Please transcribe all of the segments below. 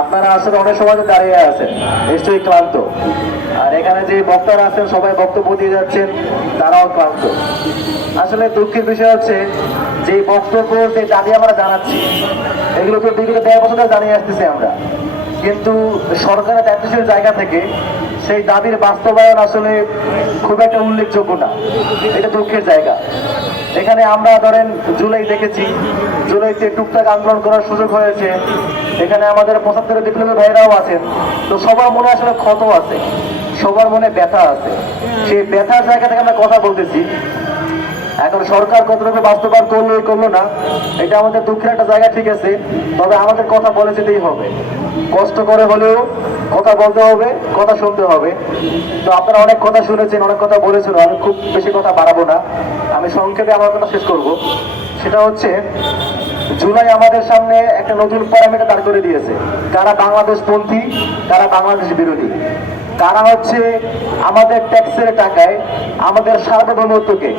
আপনারা আসলে অনেক সময় দাঁড়িয়ে আছেন, নিশ্চয়ই ক্লান্ত। আর এখানে যে বক্তারা আছেন সবাই বক্তব্য দিয়ে যাচ্ছেন, তারাও ক্লান্ত। আসলে দুঃখের বিষয় হচ্ছে যে বক্তব্য, যে দাবি আমরা জানাচ্ছি, এগুলো তো বিগত ১.৫ বছর ধরে জানিয়ে আসতেছি আমরা, কিন্তু সরকারের দায়িত্বশীল জায়গা থেকে সেই দাবির বাস্তবায়ন আসলে খুব একটা উল্লেখযোগ্য না। এটা দুঃখের জায়গা। এখানে আমরা ধরেন জুলাই দেখেছি, জুলাইতে টুকটাক আন্দোলন করার সুযোগ হয়েছে। এখানে আমাদের ৭৫ বিপ্লবী ভাইরাও আছেন। তো সবার মনে আসলে ক্ষত আছে, সবার মনে ব্যথা আছে। সেই ব্যথার জায়গা থেকে আমরা কথা বলতেছি। এখন সরকার কতটুকু বাস্তবায়ন করলো করলো না, এটা আমাদের দুঃখের একটা জায়গা, ঠিক আছে। তবে আমাদের কথা বলে যেতেই হবে, কষ্ট করে হলেও কথা বলতে হবে, কথা শুনতে হবে। তো আপনারা অনেক কথা শুনেছেন, অনেক কথা বলেছেন, আমি খুব বেশি কথা বাড়াবো না, আমি সংক্ষেপে আমার কথা শেষ করব। সেটা হচ্ছে জুলাই আমাদের সামনে একটা নতুন প্যারামিটার দাঁড় করে দিয়েছে। কারা বাংলাদেশপন্থী, কারা বাংলাদেশ বিরোধী, কারা হচ্ছে আমাদের ট্যাক্সের টাকায় আমাদের সার্বভৌমত্বকে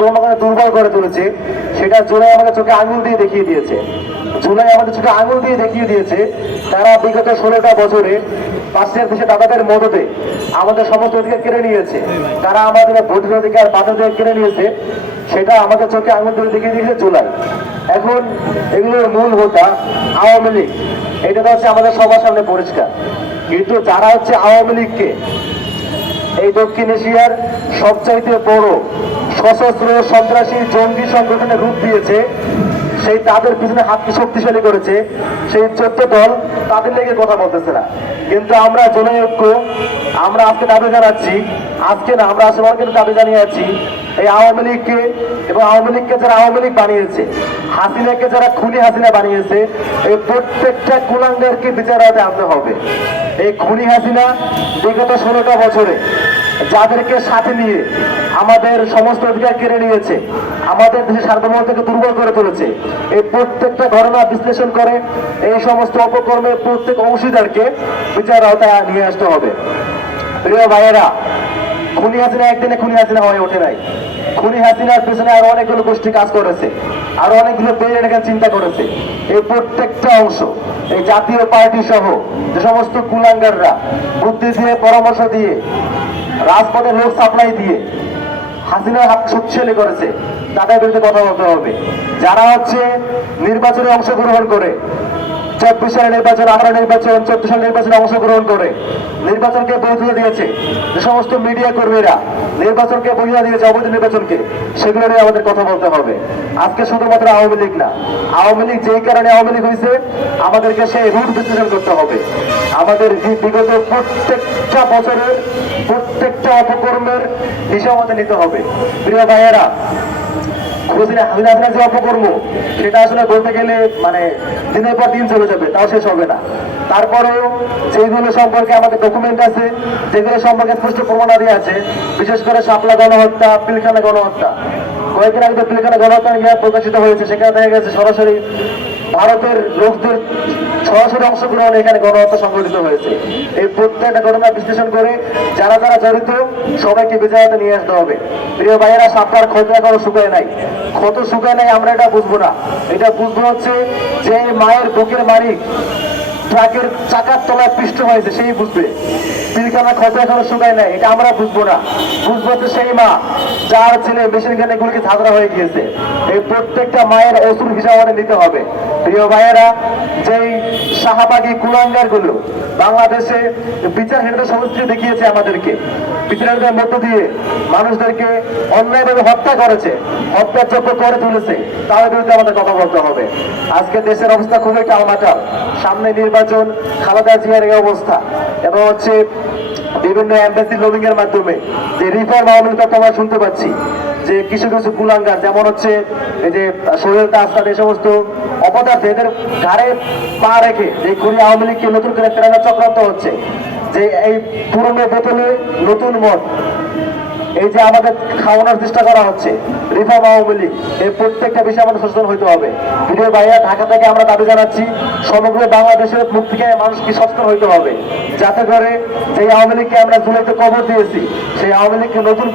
কোনো দুর্বল করে তুলেছে, সেটা জুলাই আমাদের চোখে আঙুল দিয়ে দেখিয়ে দিয়েছে। জুলাই আমাদের চোখে আঙুল দিয়ে দেখিয়ে দিয়েছে তারা বিগত ১৬টা বছরে পাশের দেশে দাদাদের মদতে আমাদের সমস্ত অধিকার কেড়ে নিয়েছে। তারা আমাদের ভোটের অধিকার, বাধাদের কেড়ে নিয়েছে, সেটা আমাদের চোখে আঙুল দিয়ে দেখিয়ে দিয়েছে জুলাই। এখন এগুলোর মূল হোতা আওয়ামী লীগ, এটা তো হচ্ছে আমাদের সবার সামনে পরিষ্কার। কিন্তু যারা হচ্ছে আওয়ামী লীগকে এই দক্ষিণ এশিয়ার সবচাইতে বড় সশস্ত্র সন্ত্রাসী জঙ্গি সংগঠনের রূপ দিয়েছে, সেই তাদের পিছনে হাতকে শক্তিশালী করেছে, সেই ১৪ দল তাদের লেগে কথা বলতেছে না। কিন্তু আমরা জনৈক ঐক্য, আমরা আজকে দাবি জানাচ্ছি, আজকে না আমরা আসলে অনেক দাবি জানিয়ে আছি, এই আওয়ামী লীগকে এবং আওয়ামী লীগকে যারা আওয়ামী লীগ বানিয়েছে, হাসিনাকে যারা খুনি হাসিনা বানিয়েছে, এই প্রত্যেকটা কুলাঙ্গারকে বিচার আওতায় আনতে হবে। এই খুনি হাসিনা বিগত ১৬টা বছরে যাদেরকে সাথে নিয়ে আমাদের সমস্ত অধিকার কেড়ে নিয়েছে, আমাদের দেশের সার্বভৌমত্বকে দুর্বল করে তুলেছে, এই প্রত্যেকটা ঘটনা বিশ্লেষণ করে এই সমস্ত অপকর্মের প্রত্যেক অংশীদারকে বিচার আওতায় নিয়ে আসতে হবে। প্রিয় ভাইয়েরা, খুনি হাসিনা একদিনে খুনি হাসিনা হয়ে ওঠে নাই। খুনি হাসিনার পেছনে আরো অনেকগুলো গোষ্ঠী কাজ করেছে, আরো অনেকগুলো বেড়ে রেখে চিন্তা করেছে। এই প্রত্যেকটা অংশ, এই জাতীয় পার্টি সহ যে সমস্ত কুলাঙ্গাররা বুদ্ধি দিয়ে, পরামর্শ দিয়ে, রাজপথে লোক সাপ্লাই দিয়ে হাসিনার হাত শক্তিশালী করেছে, তাদের বিরুদ্ধে কথা বলতে হবে। যারা হচ্ছে নির্বাচনে অংশগ্রহণ করে, ২৪ সালের নির্বাচন, ১৮ নির্বাচন, ১৪ সালের নির্বাচনে অংশগ্রহণ করে নির্বাচনকে বৈধতা দিয়েছে, যে সমস্ত মিডিয়া কর্মীরা নির্বাচনকে বৈধতা দিয়েছে, অবৈধ নির্বাচনকে, সেগুলো নিয়ে আমাদের কথা বলতে হবে। আজকে শুধুমাত্র আওয়ামী লীগ না, আওয়ামী লীগ যেই কারণে আওয়ামী লীগ হয়েছে, আমাদেরকে সেই রুট বিশ্লেষণ করতে হবে। আমাদের বিগত প্রত্যেকটা বছরের প্রত্যেকটা অপকর্মের হিসাব আমাদের নিতে হবে। প্রিয় ভাইয়েরা, যে অপকর্ম, সেটা আসলে বলতে গেলে মানে দিনের পর দিন চলে যাবে, তাও শেষ হবে না। তারপরেও যেগুলো সম্পর্কে আমাদের ডকুমেন্ট আছে, যেগুলো সম্পর্কে স্পষ্ট প্রমাণাদি আছে, বিশেষ করে শাপলা গণহত্যা, পিলখানা গণহত্যা, কয়েকদিন আগে পিলখানা গণহত্যা প্রকাশিত হয়েছে, সেখানে দেখা গেছে সরাসরি ভারতের লোকদের সরাসরি অংশগ্রহণ এখানে গণহত্যা সংঘটিত হয়েছে। এই প্রত্যেকটা ঘটনা বিশ্লেষণ করে যারা যারা জড়িত সবাইকে বিচারে নিয়ে আসতে হবে। প্রিয় ভাইয়েরা, সাপলার ক্ষত এখনো শুকায় নাই, ক্ষত শুকায় নাই, আমরা এটা বুঝবো না। এটা বুঝবো হচ্ছে যে মায়ের বুকের মালিক ট্রাকের চাকার তলায় পিষ্ট হয়েছে, সেই বুঝবে। পিলখানা ক্ষত এখনো শুকায় নাই, এটা আমরা বুঝবো না। বুঝবো হচ্ছে সেই মা যার ছেলে মেশিন গানে গুলিকে ঝাঁঝরা হয়ে গিয়েছে। এই প্রত্যেকটা মায়ের অসুর হিসাব আমাদের নিতে হবে। প্রিয় ভাইয়েরা, যেই শাহবাগী কুলাঙ্গার গুলো বাংলাদেশে বিচারহীনতার সংস্কৃতি দেখিয়েছে আমাদেরকে, বিচারহীনতার মধ্য দিয়ে মানুষদেরকে অন্যায়ভাবে হত্যা করেছে, হত্যাযোগ্য করে তুলেছে, তাদের বিরুদ্ধে আমাদের কথা বলতে হবে। আজকে দেশের অবস্থা খুবই টালমাটাল, সামনে নির্বাচন, খালেদা জিয়ার এই অবস্থা, এবং হচ্ছে বিভিন্ন এমবেসি লবিং এর মাধ্যমে যে রিফর্ম আওয়ামী লীগ আমরা শুনতে পাচ্ছি, যে কিছু কিছু কুলাঙ্গার, যেমন হচ্ছে এই যে শহীদ আস্তাদ, এই সমস্ত অপদার্থ, এদের ঘাড়ে পা রেখে এই খুনি আওয়ামী লীগকে নতুন করে প্রেরণা চক্রান্ত হচ্ছে, যে এই পুরনো বোতলে নতুন মদ, এই যে আমাদের খাওয়ানোর চেষ্টা করা হচ্ছে রিফর্ম আওয়ামী লীগ, এই প্রত্যেকটা বিষয়ে আমাদের সচেতন হতে হবে। প্রিয় ভাইয়া, ঢাকা থেকে আমরা দাবি জানাচ্ছি সমগ্র বাংলাদেশের মুখ থেকে মানুষকে সচেতন হতে হবে, যাতে করে যে আওয়ামী লীগকে আমরা জুলাইতে কবর দিয়েছি সেই আওয়ামী লীগকে নতুন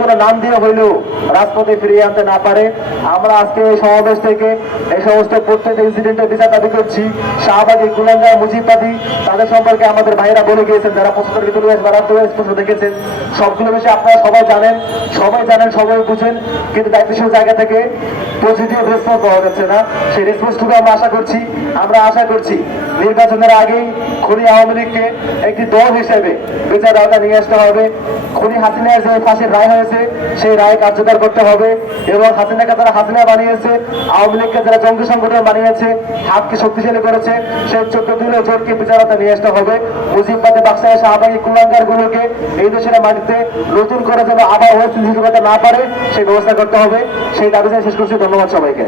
করে নাম দিয়ে হইলেও রাজপথে ফিরিয়ে আনতে না পারে। আমরা আজকে এই সমাবেশ থেকে এই সমস্ত প্রত্যেকটা ইনসিডেন্টের বিচার দাবি করছি। শাহবাগী, কুলাঙ্গার, মুজিববাদী তাদের সম্পর্কে আমাদের ভাইরা বলে গিয়েছেন, যারা 75 ইতিহাস বারাদ্দর স্পষ্ট দেখেছেন। সবগুলো বিষয়ে আপনারা সবাই জানেন, সবাই বুঝেন, কিন্তু দায়িত্বশীল জায়গা থেকে পজিটিভ রেসপন্স পাওয়া যাচ্ছে না। সেই রেসপন্সটুকু আমরা আশা করছি নির্বাচনের আগেই খুনি আওয়ামী লীগকে একটি দল হিসেবে বিচার আওতায় নিয়ে আসতে হবে। খুনি হাসিনার যে ফাঁসির রায় হয়েছে সেই রায় কার্যকর করতে হবে এবং হাসিনাকে যারা হাসিনা বানিয়েছে, আওয়ামী লীগকে যারা জঙ্গি সংগঠন বানিয়েছে, হাতকে শক্তিশালী করেছে, সেই 14 দলীয় জোটকে বিচার আওতায় নিয়ে আসতে হবে। মুজিববাদী, বাকশালী, শাহবাগী, কুলাঙ্গার গুলোকে এই দেশের মাটিতে নতুন করে যেন আবার ওয়েস্ট সৃষ্টি করতে না পারে সেই ব্যবস্থা করতে হবে। সেই দাবি শেষ করছি। ধন্যবাদ সবাইকে।